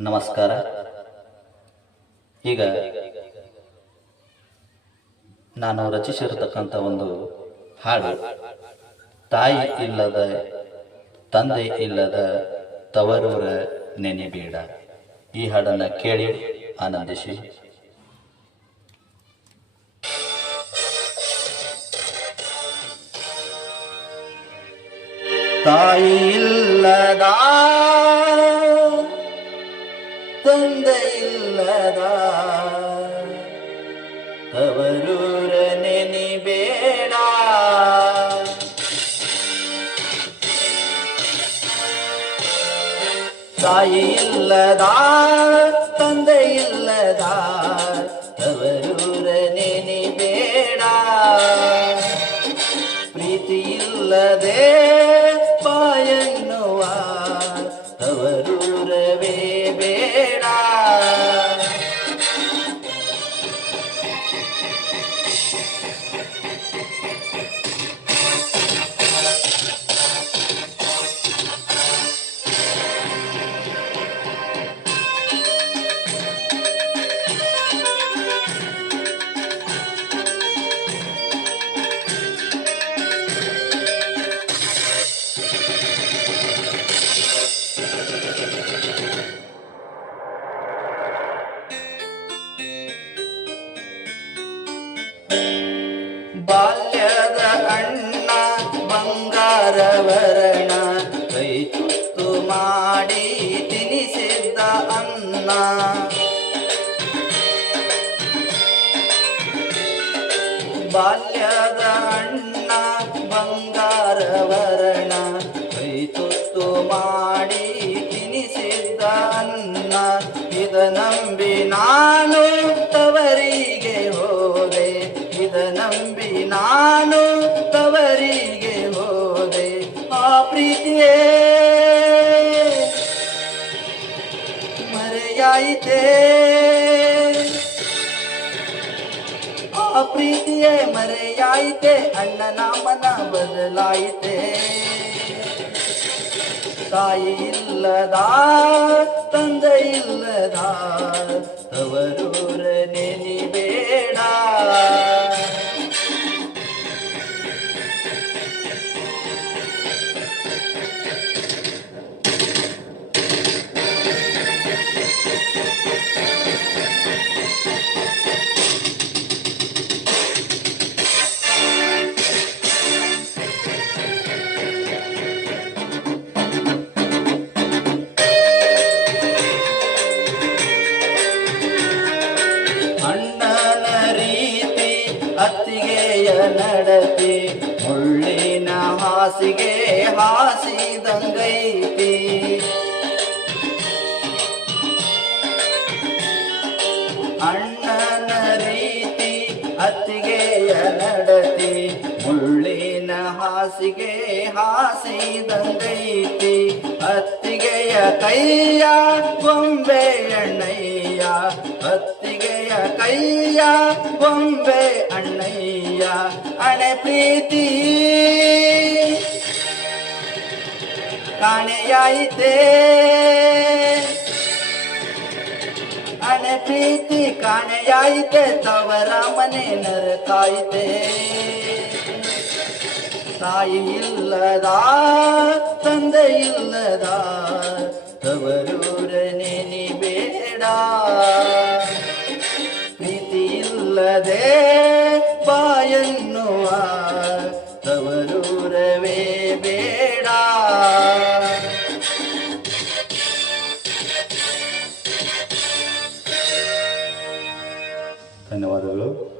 ನಮಸ್ಕಾರ. ಈಗ ನಾನು ರಚಿಸಿರತಕ್ಕಂಥ ಒಂದು ಹಾಡು. ತಾಯಿ ಇಲ್ಲದ, ತಂದೆ ಇಲ್ಲದ ತವರೂರ ನೆನೆಬೇಡ. ಈ ಹಾಡನ್ನು ಕೇಳಿ ಆನಂದಿಸಿ. ತಾಯಿ ಇಲ್ಲದ ಇಲ್ಲದ ತವರೂರ ನೆನಿಬೇಡ ತಾಯಿ ಇಲ್ಲದ ತಂದೆ ಇಲ್ಲದ ಅನ್ನ ಬಾಲ್ಯದ ಅಣ್ಣ ಬಂಗಾರವರಣ ಕೈ ತುತ್ತು ಮಾಡಿ ತಿನಿಸಿದ್ದ ಅನ್ನ ಇದ ನಂಬಿ ನಾನು ತವರಿಗೆ ಹೋದೆ. ಇದ ನಂಬಿ ನಾನು ತವರಿಗೆ ಹೋದೆ. ಆ ಪ್ರೀತಿಯೇ ಮರೆಯಾಯಿತೇ ಆ ಪ್ರೀತಿಯೇ ಮರೆಯಾಯಿತೆ ಅಣ್ಣನ ಮನ ಬದಲಾಯಿತೆ? ತಾಯಿ ಇಲ್ಲದ ತಂದೆ ಇಲ್ಲದ ತವರೂರ ನೆನಿಬೇಡ ನಡತಿ ಮುಳ್ಳಿನ ಹಾಸಿಗೆ ಹಾಸಿದಂಗೈತಿ. ಅಣ್ಣನ ರೀತಿ ಅತ್ತಿಗೆಯ ನಡತಿ ಮುಳ್ಳಿನ ಹಾಸಿಗೆ ಹಾಸಿದಂಗೈತಿ. ಅತ್ತಿಗೆಯ ಕೈಯ ಗೊಂಬೆ ಅಣ್ಣಯ್ಯ ಅತ್ತಿಗೆಯ ಕೈಯ ಬೊಂಬೆ ಅಣ್ಣಯ್ಯ, ಅಣೆ ಪ್ರೀತಿ. ಕಾಣೆಯಾಯಿತೇ. ಅಣೆ ಪ್ರೀತಿ ಕಾಣೆಯಾಯಿತೆ, ತವರ ಮನೆ ನರಕಾಯಿತೆ. ತಾಯಿ ಇಲ್ಲದ, ತಂದೆ ಇಲ್ಲದ ತವರೂರ ಬಾಯನ್ನುವ ತವರೂರವೇ ಬೇಡ. ಧನ್ಯವಾದಗಳು.